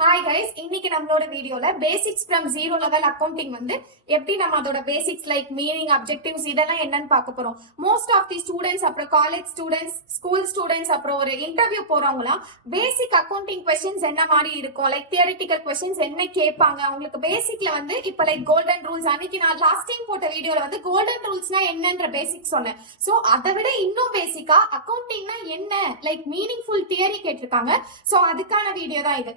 Hi guys, இன்னைக்கு நம்மளோட வீடியோல basics from zero level accounting வந்து எப்படி நம்ம அதோட பேசிக்ஸ் லைக் மீனிங், அப்ஜெக்டிவ்ஸ் இதெல்லாம் என்னன்னு பார்க்க போறோம். மோஸ்ட் ஆஃப் தி ஸ்டூடெண்ட்ஸ், அப்புறம் காலேஜ் ஸ்டூடெண்ட்ஸ், ஸ்கூல் ஸ்டூடெண்ட்ஸ், அப்புறம் ஒரு இன்டர்வியூ போறவங்களாம் பேசிக் அக்கௌண்டிங் கொஸ்டின்ஸ் என்ன மாதிரி இருக்கும், லைக் தியரிட்டிக்கல் கொஸ்டின்ஸ் என்ன கேட்பாங்க, அவங்களுக்கு பேசிக்ல வந்து இப்ப லைக் கோல்டன் ரூல்ஸ், அன்னைக்கு நான் லாஸ்ட் டைம் போட்ட வீடியோல வந்து கோல்டன் ரூல்ஸ்னா என்னன்ற பேசிக் சொன்னேன். சோ அதை விட இன்னும் பேசிக்கா அக்கௌண்டிங்னா என்ன, லைக் மீனிங்ஃபுல் தியரி கேட்டிருக்காங்க. சோ அதுக்கான வீடியோ தான் இது.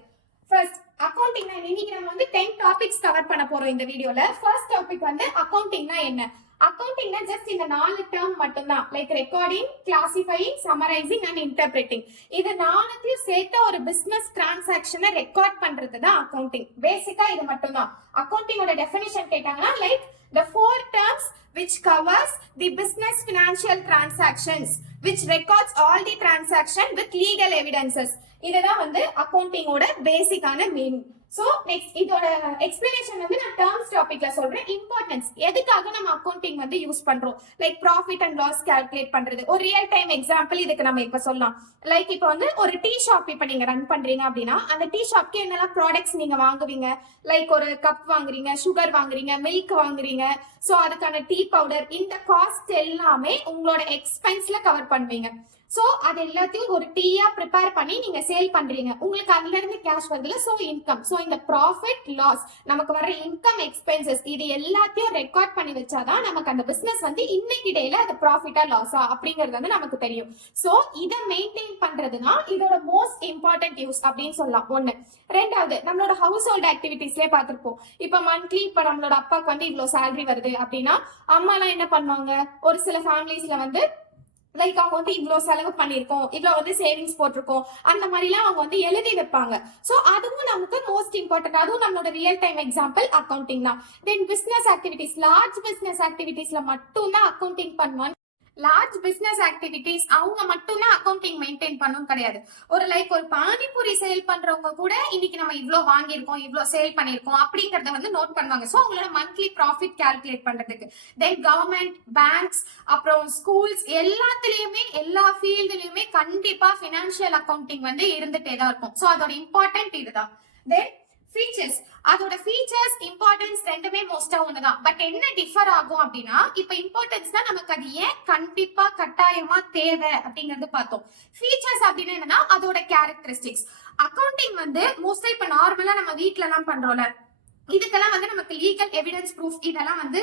ஃபர்ஸ்ட் அக்கவுண்டிங்னா இன்னைக்கு நம்ம வந்து 10 டாபிக்ஸ் கவர் பண்ண போறோம் இந்த வீடியோல. ஃபர்ஸ்ட் டாபிக் வந்து அக்கவுண்டிங்னா என்ன. அக்கவுண்டிங்னா ஜஸ்ட் இந்த 4 டேர்ம் மட்டும் தான், like recording, classifying, summarising and interpreting. இது 4த்தையும் சேர்த்து ஒரு பிசினஸ் டிரான்சாக்ஷனை ரெக்கார்ட் பண்றது தான் அக்கவுண்டிங். பேசிக்கா இது மட்டும் தான். அக்கவுண்டிங்கோட டெஃபினிஷன் கேட்டாங்கன்னா like the four terms which covers the business financial transactions which records all the transaction with legal evidences. இதுதான் வந்து அக்கவுண்டிங்கோட பேசிக்கான மீனிங். சோ நெக்ஸ்ட் இதோட எக்ஸ்பிளனேஷன் வந்து நான் டேர்ம்ஸ் டாபிக்ல சொல்றேன். இம்பார்ட்டன்ஸ், எதுக்காக நம்ம அக்கவுண்டிங் வந்து யூஸ் பண்றோம், like profit and loss calculate பண்றது. ஒரு ரியல் டைம் எக்ஸாம்பிள் இதுக்கு நம்ம இப்ப சொல்லலாம். லைக் இப்போ வந்து ஒரு டீ ஷாப் இப்ப நீங்க ரன் பண்றீங்க அப்படின்னா, அந்த டீ ஷாப்க்கு என்னெல்லாம் ப்ராடக்ட்ஸ் நீங்க வாங்குவீங்க, லைக் ஒரு கப் வாங்குறீங்க, சுகர் வாங்குறீங்க, மில்க் வாங்குறீங்க. சோ அதுக்கான டீ பவுடர், இந்த காஸ்ட் எல்லாமே உங்களோட எக்ஸ்பென்ஸ்ல கவர் பண்ணுவீங்க. சோ அது எல்லாத்தையும் ஒரு டீயா ப்ரிப்பேர் பண்ணி நீங்க சேல் பண்றீங்க, உங்களுக்கு அதுல இருந்து கேஷ் வருதுல, சோ இன்கம். சோ இந்த ப்ராஃபிட், லாஸ், நமக்கு வர இன்கம், எக்ஸ்பென்சஸ் இது எல்லாத்தையும் ரெக்கார்ட் பண்ணி வச்சாதான் நமக்கு அந்த பிசினஸ் வந்து இன்னைக்கு டேல அது ப்ராஃபிட்டா லாஸா அப்படிங்கிறது வந்து நமக்கு தெரியும். சோ இதை மெயின்டைன் பண்றதுதான் இதோட மோஸ்ட் இம்பார்ட்டன்ட் யூஸ் அப்படின்னு சொல்லலாம். ஒண்ணு. ரெண்டாவது, நம்மளோட ஹவுஸ் ஹோல்ட் ஆக்டிவிட்டிஸ்லயே பார்த்திருப்போம். இப்ப மந்த்லி இப்ப நம்மளோட அப்பாவுக்கு வந்து இவ்வளவு சேலரி வருது அப்படின்னா அம்மா எல்லாம் என்ன பண்ணுவாங்க, ஒரு சில ஃபேமிலிஸ்ல வந்து லைக் அவங்க வந்து இவ்வளவு செலவு பண்ணிருக்கோம், இவ்வளவு வந்து சேவிங்ஸ் போட்டிருக்கோம், அந்த மாதிரி எல்லாம் அவங்க வந்து எழுதி வைப்பாங்க. சோ அதுவும் நமக்கு மோஸ்ட் இம்பார்ட்டன்ட். அதுவும் நம்மளோட ரியல் டைம் எக்ஸாம்பிள் அக்கவுண்டிங் தான். தென் பிசினஸ் ஆக்டிவிட்டிஸ், லார்ஜ் பிசினஸ் ஆக்டிவிட்டிஸ்ல மட்டும் தான் அக்கவுண்டிங் பண்ணுவாங்க. லார்ஜ் பிசினஸ் ஆக்டிவிட்டிஸ் அவங்க மட்டும் தான் அக்கவுண்டிங் மெயின்டைன் பண்ணணும் கிடையாது. ஒரு லைக் ஒரு பானிபூரி சேல் பண்றவங்க கூட இன்னைக்கு நம்ம இவ்வளவு வாங்கியிருக்கோம், இவ்வளவு சேல் பண்ணிருக்கோம் அப்படிங்கறத வந்து நோட் பண்ணுவாங்க. சோ அவங்களோட மந்த்லி ப்ராஃபிட் கால்குலேட் பண்றதுக்கு. தென் கவர்மெண்ட், பேங்க்ஸ், அப்புறம் ஸ்கூல்ஸ் எல்லாத்துலயுமே எல்லா ஃபீல்டுலயுமே கண்டிப்பா பினான்சியல் அக்கவுண்டிங் வந்து இருந்துட்டே தான் இருக்கும். சோ அதோட இம்பார்ட்டன்ட் இதுதான். தென் ஃபீச்சர்ஸ், அதோட ஃபீச்சர்ஸ், இம்பார்ட்டன்ஸ் ரெண்டுமே மோஸ்டா ஒண்ணுதான். பட் என்ன டிஃபர் ஆகும் அப்படின்னா, இப்ப இம்பார்ட்டன்ஸ் தான் நமக்கு அது ஏன் கண்டிப்பா கட்டாயமா தேவை அப்படிங்கறது பார்த்தோம். ஃபீச்சர்ஸ் அப்படின்னு என்னன்னா அதோட கேரக்டரிஸ்டிக்ஸ். அக்கவுண்டிங் வந்து மோஸ்டா இப்ப நார்மலா நம்ம வீட்ல எல்லாம் பண்றோம்ல, இதுக்கெல்லாம் வந்து நமக்கு லீகல் எவிடன்ஸ் ப்ரூஃப் இதெல்லாம் வந்து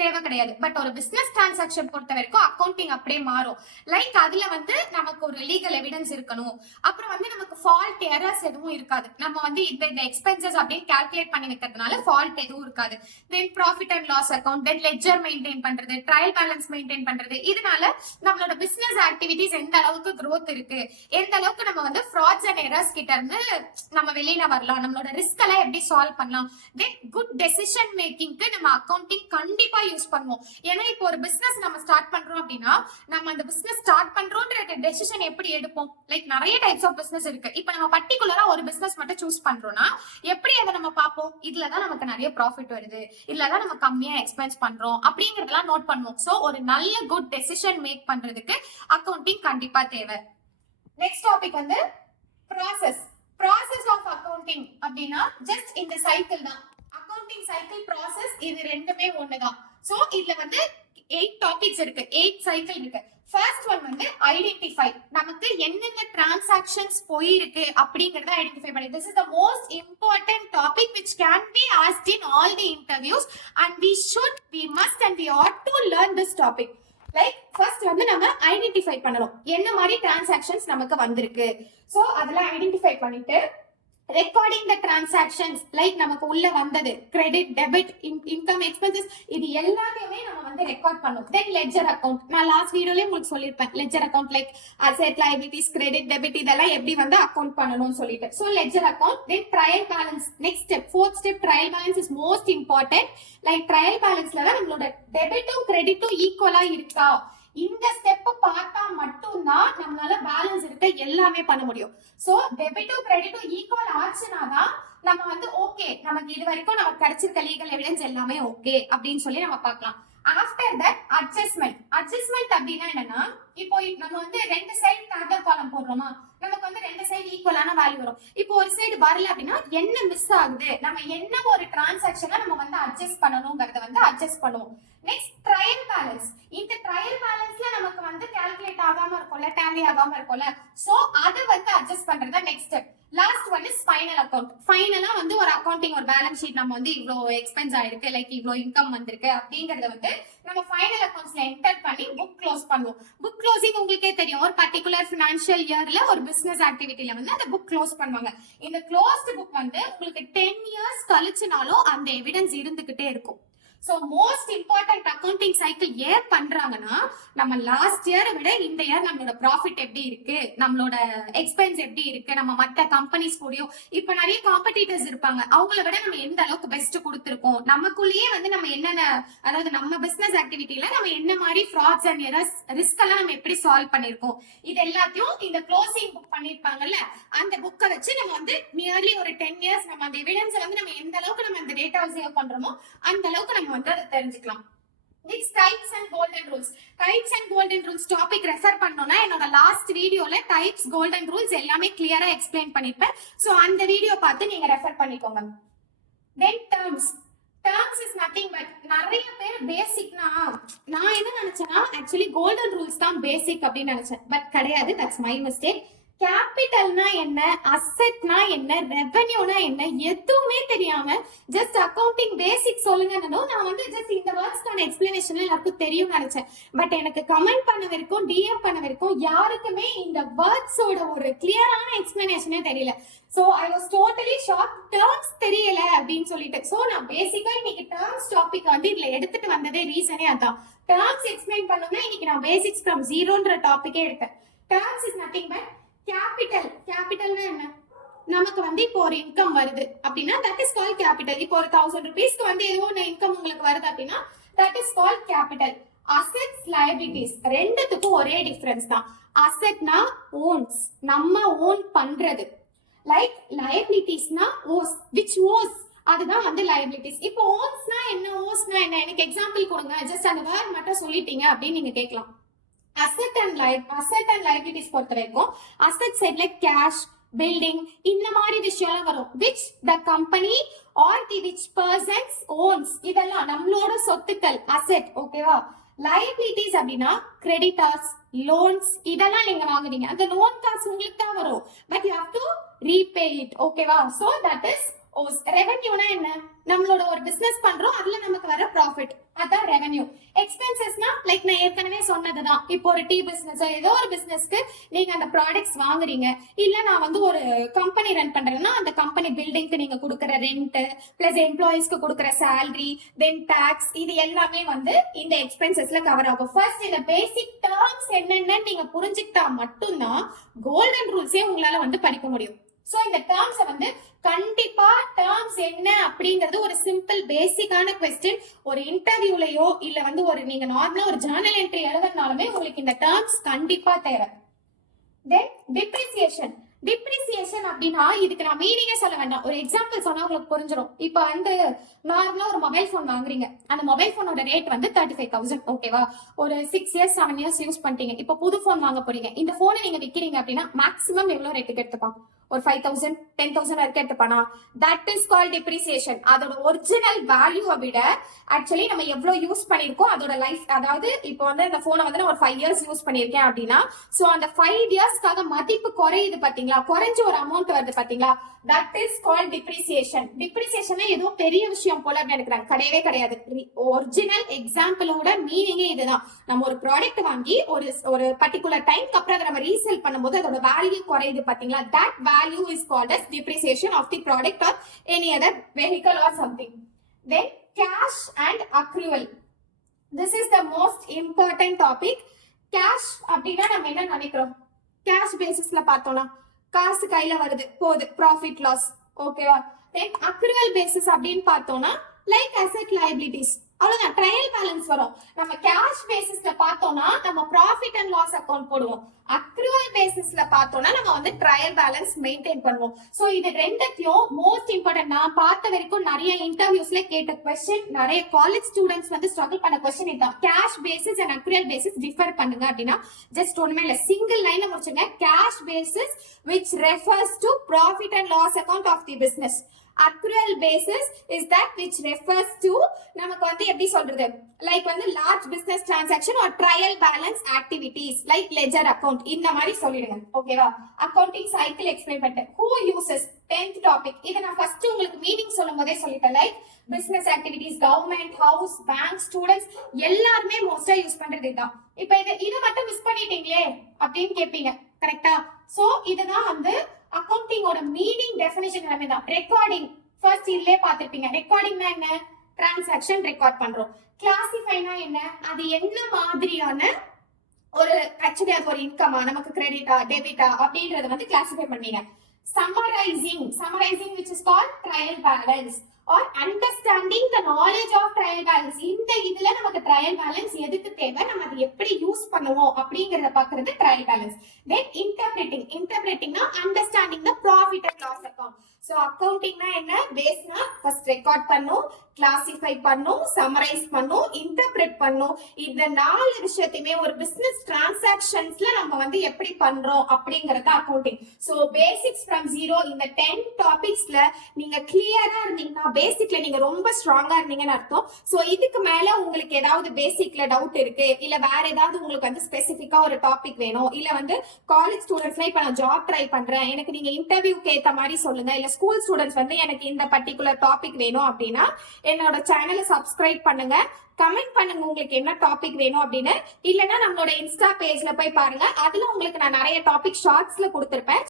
தேவை கிடையாது. பட் ஒரு பிசினஸ் டிரான்சாக்ஷன் பொறுத்த வரைக்கும் அக்கவுண்டிங் அப்படியே மாறும். லைக் அதுல வந்து நமக்கு ஒரு லீகல் எவிடன்ஸ் இருக்கணும், அப்புறம் வந்து நமக்கு ஃபால்ட், எரர்ஸ் எதுவும் இருக்காது. நம்ம வந்து இந்த எக்ஸ்பென்சஸ் அப்படின்னு கால்குலேட் பண்ணி வைக்கிறதுனால ஃபால்ட் எதுவும் இருக்காது. Then profit and loss account, then ledger maintain பண்றது, ட்ரையல் பேலன்ஸ் மெயின்டைன் பண்றது. இதனால நம்மளோட பிசினஸ் ஆக்டிவிட்டிஸ் எந்த அளவுக்கு க்ரோத் இருக்கு, எந்த அளவுக்கு நம்ம வந்து ஃப்ராட்ஸ் அண்ட் எரர்ஸ் கிட்ட இருந்து நம்ம வெளியில வரலாம், நம்மளோட ரிஸ்க் எல்லாம் எப்படி சால்வ் பண்ணலாம். தென் குட் டெசிஷன் மேக்கிங்க்கு நம்ம அக்கவுண்டிங் கண்டிப்பா யூஸ் பண்ணுவோம். ஏன்னா இப்போ ஒரு பிசினஸ் நம்ம ஸ்டார்ட் பண்றோம் அப்படின்னா, நம்ம அந்த பிசினஸ் ஸ்டார்ட் பண்றோம்ன்ற டெசிஷன் எப்படி எடுப்போம், லைக் நிறைய டைப்ஸ் ஆஃப் பிசினஸ் இருக்கு. இப்போ நம்ம பர்டிகுலரா ஒரு பிசினஸ் மட்டும் சூஸ் பண்றோம்னா எப்படி அதை நம்ம பார்ப்போம், இதுலதான் நமக்கு நிறைய ப்ராஃபிட் வருது, இதுலதான் நம்ம கம்மியா எக்ஸ்பென்ஸ் பண்றோம் அப்படிங்கறதெல்லாம் நோட் பண்ணுவோம். சோ ஒரு நல்ல குட் டெசிஷன் மேக் பண்றதுக்கு அக்கவுண்டிங் கண்டிப்பா தேவை. நெக்ஸ்ட் டாபிக் வந்து ப்ராசஸ். ப்ராசஸ் ஆஃப் அக்கவுண்டிங் அப்படின்னா ஜஸ்ட் இந்த சைக்கிள் தான். அக்கவுண்டிங் சைக்கிள், ப்ராசஸ் இது ரெண்டுமே ஒண்ணுதான். சோ இதுல வந்து 8 டாபிக்ஸ் இருக்கு, 8 சைக்கிள் இருக்கு. ஃபர்ஸ்ட் ஒன் வந்து ஐடென்டிஃபை, நமக்கு என்னென்ன டிரான்சாக்ஷன்ஸ் போயிருக்கு அப்படிங்கறத ஐடென்டிஃபை பண்ணி. This is the most important topic which can be asked in all the interviews and we must and we ought to learn this topic. Like first வந்து நம்ம identify பண்ணணும் என்ன மாதிரி டிரான்சாக்ஷன்ஸ் நமக்கு வந்திருக்கு. சோ அதெல்லாம் ஐடென்டிஃபை பண்ணிட்டு ரெக்கார்டிங் த transactions, like நமக்கு உள்ள வந்தது கிரெடிட், டெபிட், இன்கம், எக்ஸ்பென்சஸ் இது எல்லாத்தையுமே நம்ம வந்து ரெக்கார்ட் பண்ணும். தென் லெட்ஜர் அக்கவுண்ட், நான் லாஸ்ட் வீடியோலயே உங்களுக்கு சொல்லிருப்பேன் ledger account like asset, liabilities, credit, debit இதெல்லாம் எப்படி வந்து அக்கவுண்ட் பண்ணணும்னு சொல்லிட்டு. So ledger account. Then trial balance, next step, fourth step trial balance is most important. Like trial பேலன்ஸ்ல தான் நம்மளோட டெபிட்டும் கிரெடிட்டும் ஈக்குவலா இருக்கா, இந்த ஸ்டெப் பார்த்தா மட்டும்தான் நம்மளால பேலன்ஸ் இருக்க எல்லாமே பண்ண முடியும். சோ டெபிட்டும் கிரெடிட்டும் ஈக்குவல் ஆச்சுனாதான் நம்ம வந்து ஓகே, நமக்கு இது வரைக்கும் நமக்கு கிடைச்சிருக்க லீகல் எவிடன்ஸ் எல்லாமே ஓகே அப்படின்னு சொல்லி நம்ம பார்க்கலாம். ஆஃப்டர் தட் அட்ஜஸ்ட்மெண்ட் அப்படின்னா என்னன்னா, இப்போ நம்ம வந்து ரெண்டு சைடு டாட்டர் காலம் போடுறோமா, நமக்கு வந்து ரெண்டு சைடு ஈக்குவலான வேல்யூ வரும். இப்போ ஒரு சைடு வரல அப்படின்னா என்ன மிஸ் ஆகுது, நம்ம என்ன ஒரு டிரான்சாக்ஷனை நம்ம வந்து அட்ஜஸ்ட் பண்ணணுங்கிறத வந்து அட்ஜஸ்ட் பண்ணுவோம். Next trial balance. இந்த ட்ரையல் பேலன்ஸ்ல நமக்கு வந்து கால்குலேட் ஆகாம இருக்கும்ல, டேலி ஆகாம இருக்கும்ல, சோ அதை வந்து அட்ஜஸ்ட் பண்றது next step. Last one is final account. ஃபைனலா வந்து ஒரு அக்கௌண்டிங் ஒரு பேலன்ஸ் ஷீட் நம்ம வந்து இவ்ளோ எக்ஸ்பென்ஸ் ஆயிருக்கு, லைக் இவ்ளோ இன்கம் வந்திருக்கு அப்படிங்கறத வந்து நம்ம ஃபைனல் அக்கௌண்ட்ஸ்ல என்டர் பண்ணி புக் க்ளோஸ் பண்ணுவோம். புக் க்ளோசிங் உங்களுக்கே தெரியும், ஒரு பர்டிகுலர் ஃபினான்ஷியல் இயர்ல ஒரு பிசினஸ் ஆக்டிவிட்டில வந்து அந்த புக் க்ளோஸ் பண்ணுவாங்க. இந்த க்ளோஸ்ட் புக் வந்து உங்களுக்கு 10 இயர்ஸ் கழிச்சுனாலும் அந்த எவிடன்ஸ் இருந்துகிட்டே இருக்கும். So most important accounting cycle ஏன் பண்றாங்கன்னா, நம்ம லாஸ்ட் இயரை விட இந்த இயர் நம்மளோட ப்ராஃபிட் எப்படி இருக்கு, நம்மளோட எக்ஸ்பென்ஸ் எப்படி இருக்கு, நம்ம மற்ற கம்பெனிஸ் கூடயும் இப்ப நிறைய காம்படிட்டர்ஸ் இருப்பாங்க, அவங்கள விட நம்ம எந்த அளவுக்கு பெஸ்ட் கொடுத்துருக்கோம், நமக்குள்ளேயே வந்து நம்ம என்னென்ன, அதாவது நம்ம பிசினஸ் ஆக்டிவிட்டில நம்ம என்ன மாதிரி ஃப்ராட்ஸ் அண்ட் எரர்ஸ் ரிஸ்க் எல்லாம் நம்ம எப்படி சால்வ் பண்ணிருக்கோம், இது எல்லாத்தையும் இந்த க்ளோசிங் புக் பண்ணிருப்பாங்கல்ல, அந்த புக்கை வச்சு நம்ம வந்து நியர்லி ஒரு 10 இயர்ஸ் நம்ம அந்த எவிடன்ஸ் வந்து நம்ம எந்த அளவுக்கு நம்ம அந்த டேட்டா சேவ் பண்றோமோ அந்த அளவுக்கு நம்ம வந்து அதை தெரிஞ்சுக்கலாம். Next types and golden rules. Types and golden rules topic refer பண்ணோம்னா என்னோட லாஸ்ட் வீடியோல டைப்ஸ் கோல்டன் ரூல்ஸ் எல்லாமே கிளியரா எக்ஸ்பிளைன் பண்ணிருப்பேன். சோ அந்த வீடியோ பார்த்து நீங்க ரெஃபர் பண்ணிக்கோங்க. தென் டேர்ம்ஸ் இஸ் நத்திங் பட், நிறைய பேர் பேசிக்னா, நான் என்ன நினைச்சேன்னா ஆக்சுவலி கோல்டன் ரூல்ஸ் தான் பேசிக் அப்படின்னு நினைச்சேன், பட் கிடையாது, தட்ஸ் மை மிஸ்டேக். கேபிட்டல்னா என்ன, அசெட்னா என்ன, ரெவென்யூனா என்ன, எதுவுமே தெரியாம ஜஸ்ட் அக்கவுண்டிங் பேசிக் சொல்லுங்க, நான் வந்து ஜஸ்ட் இந்த வேர்ட்ஸ்க்கான எக்ஸ்பிளனேஷன் எல்லாருக்கும் தெரியும் நினைச்சேன். பட் எனக்கு கமெண்ட் பண்ண வரைக்கும், டிஎம் பண்ண வரைக்கும் யாருக்குமே இந்த வேர்ட்ஸோட ஒரு கிளியரான எக்ஸ்பிளனேஷனே தெரியல. So I was totally shock, terms தெரியல அப்படின்னு சொல்லிட்டு. சோ நான் பேசிக்கா இன்னைக்கு டேர்ம்ஸ் டாபிக் வந்து இதுல எடுத்துட்டு வந்ததே ரீசனே அதான். டேர்ம்ஸ் எக்ஸ்பிளைன் பண்ணணும்னா இன்னைக்கு நான் பேசிக்ஸ் ஃப்ரம் ஜீரோன்ற டாபிக்கே எடுத்தேன். டேர்ம்ஸ் இஸ் நத்திங் பட் கேபிட்டல்னா என்ன, நமக்கு வந்து இப்போ ஒரு இன்கம் வருது அப்படின்னா தட் இஸ் கால்ட் கேபிட்டல். இப்போ ஒரு 1000 ரூபீஸ்க்கு வந்து ஏதோ ஒரு இன்கம் உங்களுக்கு வருது அப்படின்னா that is called capital. Assets liabilities ரெண்டுத்துக்கும் ஒரே டிஃபரன்ஸ் தான். அசெட்னா ஓன்ஸ், நம்ம ஓன் பண்றது, லைக் லைபிலிட்டிஸ்னா ஓஸ், விச் ஓஸ், அதுதான் வந்து லைபிலிட்டிஸ். இப்போ ஓன்ஸ்னா என்ன, ஓஸ்னா என்ன, எனக்கு எக்ஸாம்பிள் கொடுங்க, ஜஸ்ட் அந்த வேர்ட் மட்டும் சொல்லிட்டீங்க அப்படின்னு நீங்க கேட்கலாம். அசெட் அண்ட் லைபிலிட்டிஸ் பொறுத்த வரைக்கும் அசெட் சைட்ல கேஷ், பில்டிங் இந்த மாதிரி விஷயம் வரும், which the company or the which persons owns, இதெல்லாம் நம்மளோட சொத்துக்கள் அசெட், ஓகேவா. லைபிலிட்டிஸ் அப்படின்னா கிரெடிட்டர்ஸ், லோன்ஸ், இதெல்லாம் நீங்க வாங்குறீங்க, அந்த லோன் காசு உங்களுக்கு தான் வரும், but you have to repay it, ஓகேவா. So that is owes. ரெவென்யூனா என்ன, நம்மளோட ஒரு பிசினஸ் பண்றோம், அதுல நமக்கு வர ப்ராஃபிட், அதான் ரெவென்யூ. எக்ஸ்பென்சஸ்னா லைக் நான் ஏற்கனவே சொன்னதுதான், இப்போ ஒரு டீ பிசினஸ் ஏதோ ஒரு பிசினஸ்க்கு நீங்க அந்த ப்ராடக்ட்ஸ் வாங்குறீங்க, இல்ல நான் வந்து ஒரு கம்பெனி ரன் பண்றேன்னா அந்த கம்பெனி பில்டிங்க்கு நீங்க கொடுக்குற ரெண்ட் பிளஸ் எம்ப்ளாயிஸ்க்கு கொடுக்குற சேலரி, தென் டாக்ஸ், இது எல்லாமே வந்து இந்த எக்ஸ்பென்சஸ்ல கவர் ஆகும். ஃபர்ஸ்ட் இந்த பேசிக் டேர்ம்ஸ் என்னென்னு நீங்க புரிஞ்சுக்கிட்டா மட்டும்தான் கோல்டன் ரூல்ஸே உங்களால வந்து படிக்க முடியும். சோ இந்த டேர்ம்ஸ் வந்து கண்டிப்பா டேர்ம்ஸ் என்ன அப்படிங்கிறது ஒரு சிம்பிள் பேசிக்கான क्वेश्चन ஒரு இன்டர்வியூலயோ இல்ல வந்து ஒரு நீங்க நார்மலா ஒரு ஜர்னல் என்ட்ரி எழுதுறதுனாலுமே உங்களுக்கு இந்த டேர்ம்ஸ் கண்டிப்பா தேவை. தென் டிப்ரிசியேஷன் அப்படின்னா இதுக்கு நான் மீனிங்கே சொல்ல வேண்டாம், ஒரு எக்ஸாம்பிள் சொன்னா உங்களுக்கு புரிஞ்சிடும். இப்போ வந்து நார்மலா ஒரு மொபைல் போன் வாங்குறீங்க, அந்த மொபைல் போனோட ரேட் வந்து 35,000, ஓகேவா. ஒரு 6 இயர்ஸ் 7 இயர்ஸ் யூஸ் பண்ணிட்டீங்க, இப்போ புது போன் வாங்க போறீங்க, இந்த போனை நீங்க விக்கிறீங்க அப்படின்னா மேக்ஸிமம் எவ்வளவு ரேட்டுக்கு எடுத்துப்பான், ஒரு 5,000 10,000 வரைக்கும் எடுத்துப்பானா, தட் இஸ் கால்ட் டிப்ரிசியேஷன். அதோட ஒரிஜினல் வேல்யூவை விட ஆக்சுவலி நம்ம எவ்வளவு யூஸ் பண்ணிருக்கோம் அதோட லைஃப், அதாவது இப்போ வந்து அந்த போனை வந்து நான் ஒரு 5 இயர்ஸ் யூஸ் பண்ணிருக்கேன் அப்படின்னா சோ அந்த 5 இயர்ஸ்க்காக மதிப்பு குறையுது பாத்தீங்களா, குறைஞ்ச ஒரு அமௌண்ட் வருது பாத்தீங்களா, that is called depreciation. Depreciation ஏதோ பெரிய விஷயம் போல அப்படின்னு நினைக்கிறாங்க, கிடையவே கிடையாது. ஒரிஜினல் எக்ஸாம்பிளோட மீனிங்கே இதுதான். நம்ம ஒரு ப்ராடக்ட் வாங்கி ஒரு பர்டிகுலர் டைம்க்கு அப்புறம் அதை நம்ம ரீசேல் பண்ணும்போது அதோட வேல்யூ குறையுது பாத்தீங்களா, that value is called as depreciation of the product or any other vehicle or something. Then cash and accrual, this is the most important topic. Cash அப்படின்னா நம்ம என்ன நினைக்கிறோம், cash basisல பார்த்தோம்னா காசு கையில வருது போகுது, profit loss, ஓகேவா. Then accrual basis அப்படின்னு பார்த்தோம்னா like asset liabilities, அவ்வளவுதான், ட்ரையல் பேலன்ஸ் வரும். நம்ம கேஷ் பேசிஸ்ல பார்த்தோம்னா நம்ம ப்ராஃபிட் அண்ட் லாஸ் அக்கவுண்ட் போடுவோம், அக்ரூவல் பேசிஸ்ல பார்த்தோம்னா நம்ம வந்து ட்ரையல் பேலன்ஸ் மெயின்டைன் பண்ணுவோம். சோ இது ரெண்டுத்தையும் மோஸ்ட் இம்பார்ட்டன்ட் நான் பார்த்த வரைக்கும் நிறைய இன்டர்வியூஸ்ல கேட்ட கொஸ்டின், நிறைய காலேஜ் ஸ்டூடெண்ட்ஸ் வந்து ஸ்ட்ரகிள் பண்ண கொஸ்டின் இதுதான். Cash basis and accrual basis differ பண்ணுங்க அப்படின்னா ஜஸ்ட் ஒண்ணுமே இல்ல, சிங்கிள் லைன்ல முடிச்சுங்க. Cash basis which refers to profit and loss account of the business. Accrual basis is that which refers to நமக்கு வந்து எப்படி சொல்றது, லைக் வந்து large business transaction or trial balance activities like ledger account இந்த மாதிரி சொல்லிடுங்க. ஓகேவா? அக்கவுண்டிங் சைக்கிள் எக்ஸ்பிளைன் பண்ணிட்டேன். who uses 10th டாபிக் இத நான் ஃபர்ஸ்ட் உங்களுக்கு மீனிங் சொல்லும்போதே சொல்லிட்டேன். Like business activities, government, house, bank, students எல்லாருமே மோஸ்டா யூஸ் பண்றது இதுதான். இப்போ இத மட்டும் மிஸ் பண்ணிட்டீங்களே அப்படின்னு கேட்பீங்க. கரெக்டா? சோ இதுதான் வந்து அக்கவுண்டிங்கோட மீனிங் டெஃபினிஷன் எல்லாமே தான். ரெக்கார்டிங் ஃபர்ஸ்ட் இதுலயே பார்த்திருப்பீங்க. ரெக்கார்டிங்னா என்ன? டிரான்சாக்ஷன் ரெக்கார்ட் பண்றோம். கிளாசிஃபைனா என்ன? அது என்ன மாதிரியான ஒரு ஆக்சுவலி அது ஒரு இன்கமா, நமக்கு கிரெடிட்டா டெபிட்டா அப்படின்றத வந்து கிளாசிஃபை பண்ணீங்க. Summarising which is called trial balance or understanding the knowledge of trial balance. இந்த இதுல நமக்கு trial balance எதுக்கு தேவை, நம்ம அதை எப்படி யூஸ் பண்ணுவோம் அப்படிங்கறத பாக்குறது trial balance. Then interpretingனா understanding the profit and loss account. So accountingனா என்ன? பேஸ்னா ஃபர்ஸ்ட் ரெக்கார்ட் பண்ணும், கிளாசிஃபை பண்ணும், சம்மரைஸ் பண்ணும், இன்டர்பிரேட் பண்ணும். இந்த 4 விஷயத்தையுமே ஒரு பிசினஸ் டிரான்சாக்ஷன்ஸ்ல நம்ம வந்து எப்படி பண்றோம் அப்படிங்கறது accounting. So basics from zero இந்த 10 டாபிக்ஸ்ல நீங்க கிளியரா இருந்தீங்கன்னா, பேசிக்ல நீங்க ரொம்ப ஸ்ட்ராங்கா இருந்தீங்கன்னு அர்த்தம். சோ இதுக்கு மேல உங்களுக்கு ஏதாவது பேசிக்ல டவுட் இருக்கு, இல்ல வேற ஏதாவது உங்களுக்கு வந்து ஸ்பெசிபிக்கா ஒரு டாபிக் வேணும், இல்ல வந்து காலேஜ் ஸ்டூடெண்ட்ஸ்ல இப்ப நான் ஜாப் ட்ரை பண்றேன், எனக்கு நீங்க இன்டர்வியூக்கு ஏத்த மாதிரி சொல்லுங்க, இல்ல ஸ்கூல் ஸ்டூடெண்ட்ஸ் வந்து எனக்கு இந்த பர்டிகுலர் டாபிக் வேணும் அப்படின்னா என்னோட சேனலை சப்ஸ்கிரைப் பண்ணுங்க, கமெண்ட் பண்ணுங்க உங்களுக்கு என்ன டாபிக் வேணும் அப்படின்னு. இல்லனா நம்மளோட இன்ஸ்டா பேஜ்ல போய் பாருங்க, அதுல உங்களுக்கு நான் நிறைய டாபிக் ஷார்ட்ஸ்ல கொடுத்திருப்பேன்.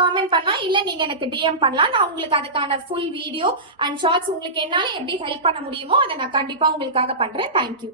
காமெண்ட் பண்ணலாம், இல்ல நீங்க எனக்கு டிஎம் பண்ணலாம். நான் உங்களுக்கு அதுக்கான ஃபுல் வீடியோ அண்ட் ஷார்ட்ஸ் உங்களுக்கு என்னால எப்படி ஹெல்ப் பண்ண முடியுமோ அதை நான் கண்டிப்பா உங்களுக்காக பண்றேன். தேங்க்யூ.